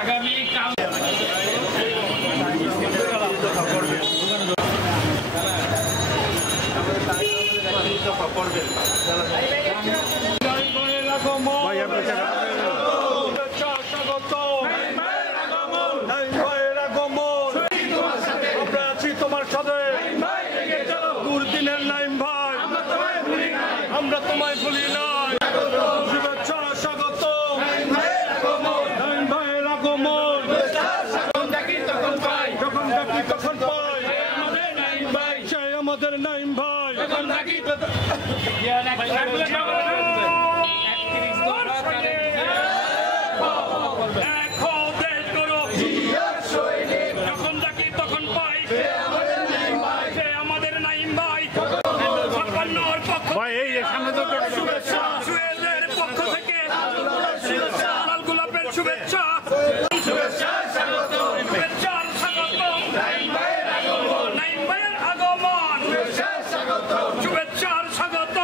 আগামী কাল তোমার সাথে দুর্দিনের নাইম ভাই আমরা তোমায় ভুলি নাই। শুভেচ্ছা স্বাগত নাইম ভাইয়ের আগমন যখন ডাকি তখন পাই সে আমাদের নাইম ভাই যখন ডাকি তখন পাই সে আমাদের নাইম ভাই সুয়েজের পক্ষ থেকে লাল গোলাপের শুভেচ্ছা শুভেচ্ছার স্বাগত নাইম ভাইয়ের আগমন শুভেচ্ছার স্বাগত।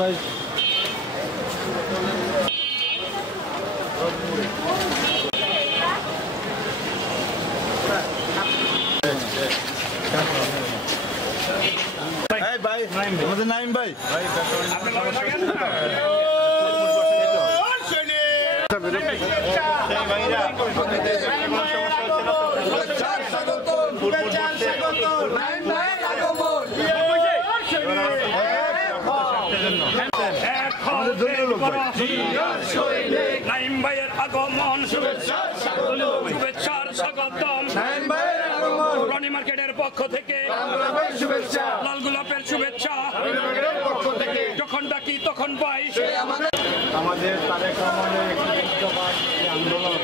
ভাই আমাদের নাইম ভাই নাইম ভাইয়ের আগমন শুভেচ্ছার স্বাগতম রনি মার্কেটের পক্ষ থেকে লাল গোলাপের শুভেচ্ছা যখন ডাকি তখন পাই। আমাদের তারেক রহমানের আন্দোলন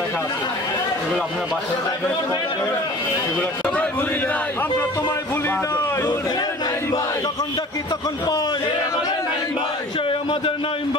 লেখা আছে এগুলো আপনার বাসায় এগুলো আমরা তোমায় ভুলি নাই। যখন ডাকি তখন পাই সে আমাদের নাইম ভাই।